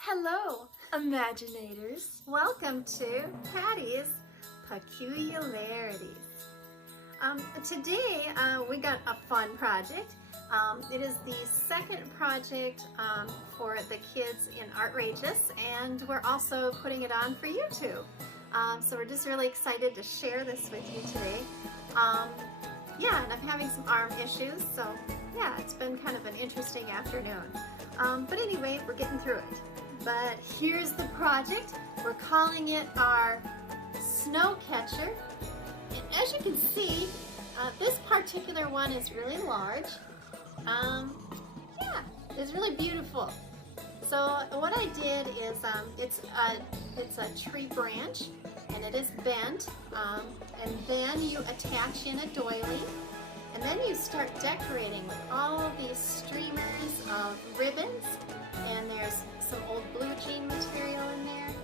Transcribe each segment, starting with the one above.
Hello, Imaginators. Welcome to Patty's Peculiarities. Today we got a fun project. It is the second project for the kids in Artrageous, and we're also putting it on for YouTube. So we're just really excited to share this with you today. Yeah, and I'm having some arm issues, so yeah, it's been kind of an interesting afternoon. But anyway, we're getting through it. But here's the project. We're calling it our snow catcher. And as you can see, this particular one is really large. Yeah, it's really beautiful. So what I did is, it's a tree branch, and it is bent, and then you attach in a doily, and then you start decorating with all these streamers of ribbons, and there's some old blue jean material in there,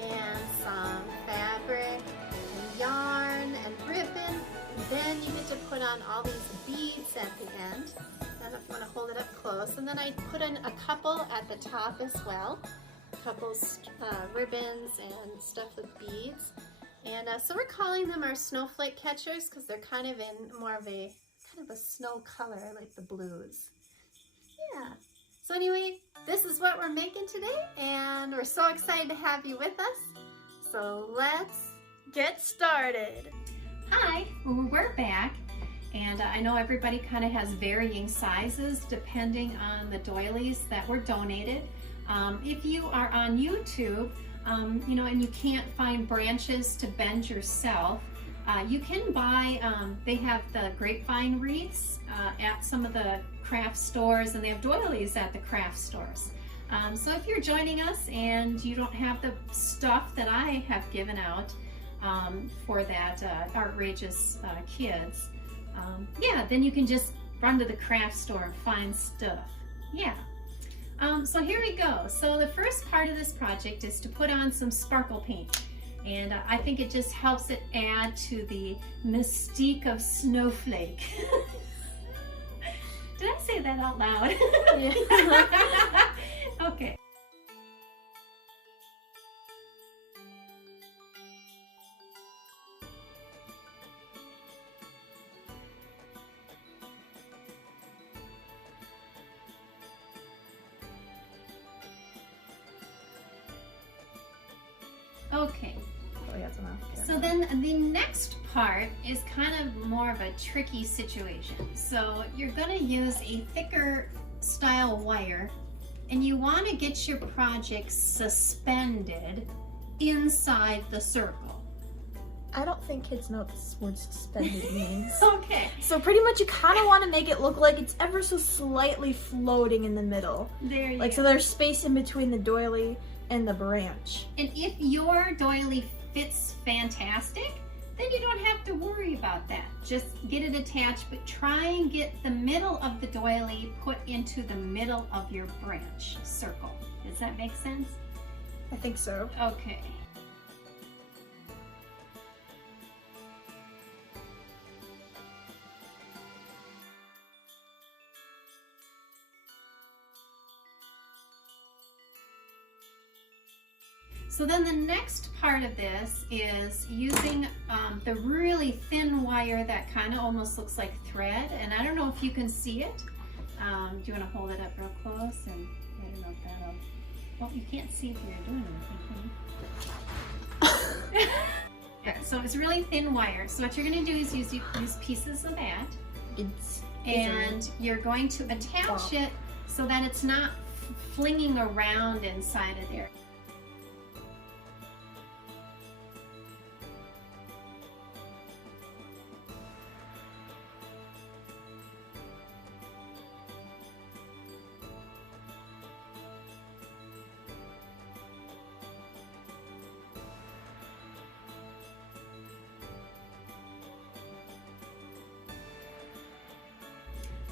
and some fabric, and yarn, and ribbon. And then you get to put on all these beads at the end. I want to hold it up close, and then I put in a couple at the top as well, ribbons and stuff with beads. And so we're calling them our snowflake catchers because they're kind of in more of a snow color, like the blues. Yeah. So anyway, this is what we're making today, and we're so excited to have you with us. So let's get started. Hi, well, we're back, and I know everybody kind of has varying sizes depending on the doilies that were donated. If you are on YouTube, and you can't find branches to bend yourself, you can buy, they have the grapevine wreaths at some of the craft stores, and they have doilies at the craft stores. So if you're joining us and you don't have the stuff that I have given out for that Artrageous kids, yeah, then you can just run to the craft store and find stuff. Yeah. So here we go. So the first part of this project is to put on some sparkle paint. And I think it just helps it add to the mystique of snowflake. Did I say that out loud? Yeah. Okay. Okay. So then the next part is kind of more of a tricky situation. So you're going to use a thicker style wire, and you want to get your project suspended inside the circle. I don't think kids know what this word suspended means. Okay. So pretty much you kind of want to make it look like it's ever so slightly floating in the middle. There you go. So there's space in between the doily and the branch. And if your doily fits fantastic, then you don't have to worry about that. Just get it attached, but try and get the middle of the doily put into the middle of your branch circle. Does that make sense? I think so. Okay. So then the next part of this is using the really thin wire that kind of almost looks like thread, and I don't know if you can see it. Do you want to hold it up real close? And I don't know if that'll, well, you can't see if you're doing anything. Yeah, so it's really thin wire. So what you're going to do is use pieces of that, and you're going to attach it so that it's not flinging around inside of there.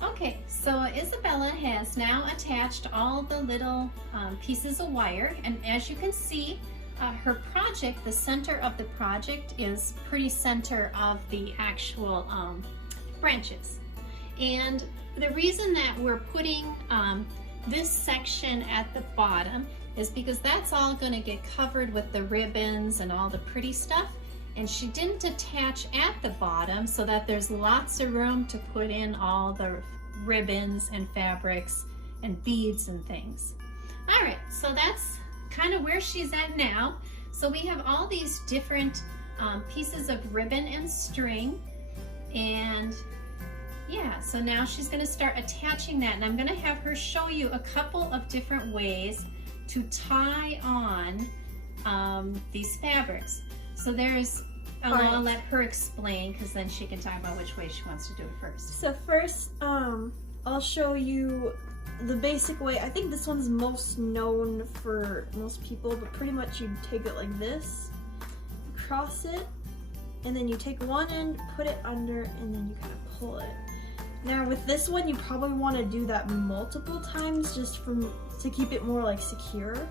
Okay, so Isabella has now attached all the little pieces of wire, and as you can see, her project, the center of the project is pretty center of the actual branches. And the reason that we're putting this section at the bottom is because that's all going to get covered with the ribbons and all the pretty stuff. And she didn't attach at the bottom so that there's lots of room to put in all the ribbons and fabrics and beads and things. All right, so that's kind of where she's at now. So we have all these different pieces of ribbon and string, and yeah, so now she's going to start attaching that, and I'm going to have her show you a couple of different ways to tie on these fabrics. So there's, I'll let her explain, because then she can talk about which way she wants to do it first. So first, I'll show you the basic way. I think this one's most known for most people, but pretty much you take it like this, cross it, and then you take one end, put it under, and then you kind of pull it. Now with this one, you probably want to do that multiple times just to keep it more like secure.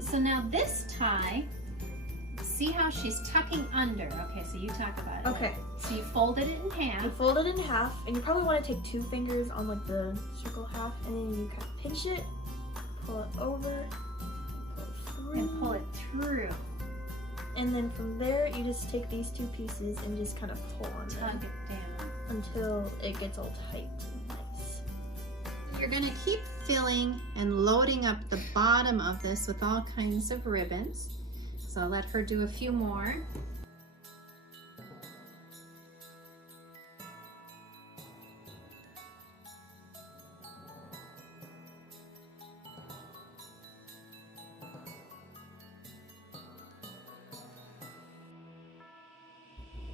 So now this tie, see how she's tucking under. Okay, so you talk about it. Okay. So you folded it in half. You fold it in half, and you probably want to take 2 fingers on like the circle half, and then you kind of pinch it, pull it over, pull it through. And pull it through. And then from there, you just take these 2 pieces and just kind of pull on them. Tug it down. Until it gets all tight and nice. You're going to keep filling and loading up the bottom of this with all kinds of ribbons. So I'll let her do a few more.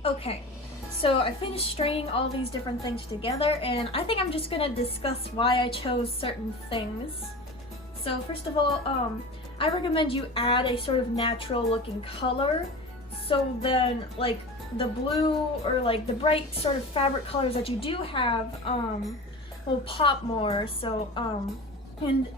Okay, so I finished stringing all these different things together, and I think I'm just gonna discuss why I chose certain things. So first of all, I recommend you add a sort of natural looking color, so then like the blue or like the bright sort of fabric colors that you do have will pop more. So and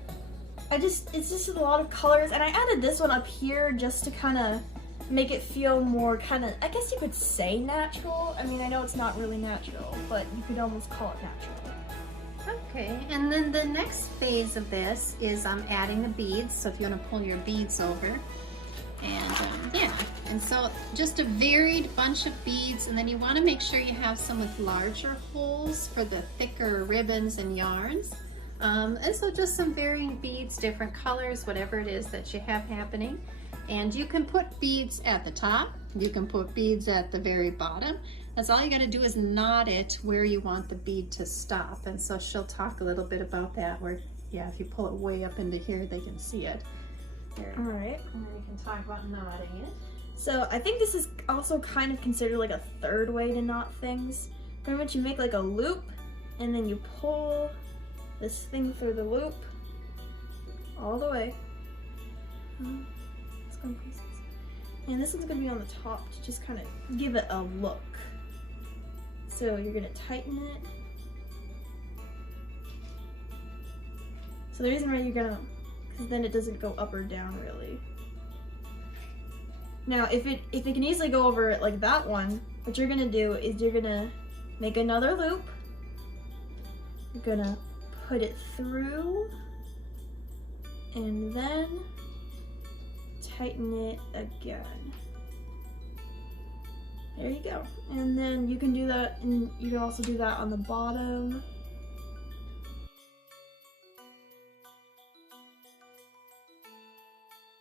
it's just a lot of colors, and I added this one up here just to kind of make it feel more kind of, I guess you could say natural. I mean, I know it's not really natural, but you could almost call it natural. Okay, and then the next phase of this is adding the beads. So if you want to pull your beads over, and yeah, and so just a varied bunch of beads, and then you want to make sure you have some with larger holes for the thicker ribbons and yarns. And so just some varying beads, different colors, whatever it is that you have happening. And you can put beads at the top, you can put beads at the very bottom. That's all you got to do is knot it where you want the bead to stop. And so she'll talk a little bit about that, where, yeah, if you pull it way up into here, they can see it. Here. All right. And then you can talk about knotting it. So I think this is also kind of considered like a third way to knot things. Pretty much you make like a loop, and then you pull this thing through the loop all the way. And this one's going to be on the top to just kind of give it a look. So you're going to tighten it. So the reason why you're going to, because then it doesn't go up or down really. Now if it can easily go over it like that one, what you're going to do is you're going to make another loop. You're going to put it through, and then tighten it again. There you go. And then you can do that, and you can also do that on the bottom.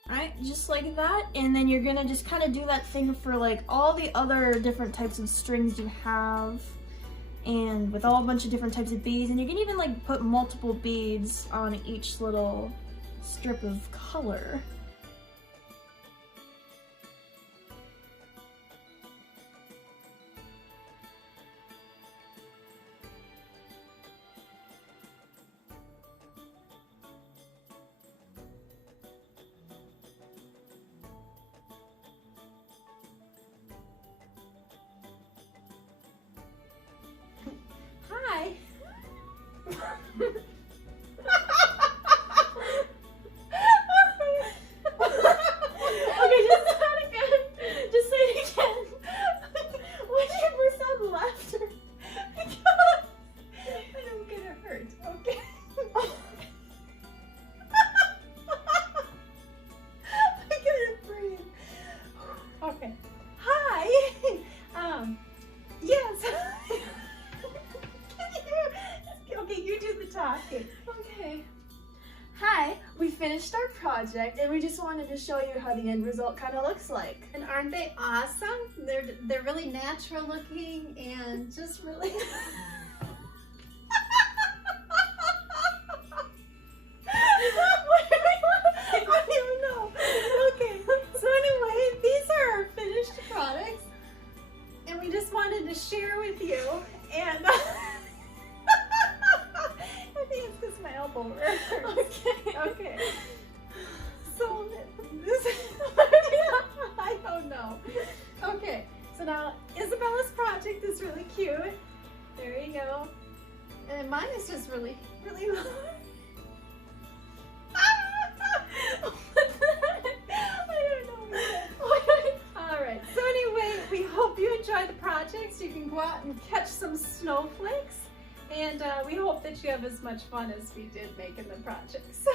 Alright, just like that. And then you're gonna just kind of do that thing for like all the other different types of strings you have, and with all a bunch of different types of beads. And you can even like put multiple beads on each little strip of color. Hi. project, and we just wanted to show you how the end result kind of looks like. And aren't they awesome? They're really natural looking and just really. I don't even know. Okay, so anyway, these are our finished products, and we just wanted to share with you. And I think it's because my elbow hurts. Okay. So this I don't know. Okay, so now Isabella's project is really cute. There you go. And mine is just really, really long. I don't know. Alright, so anyway, we hope you enjoy the projects. You can go out and catch some snowflakes. And we hope that you have as much fun as we did making the projects.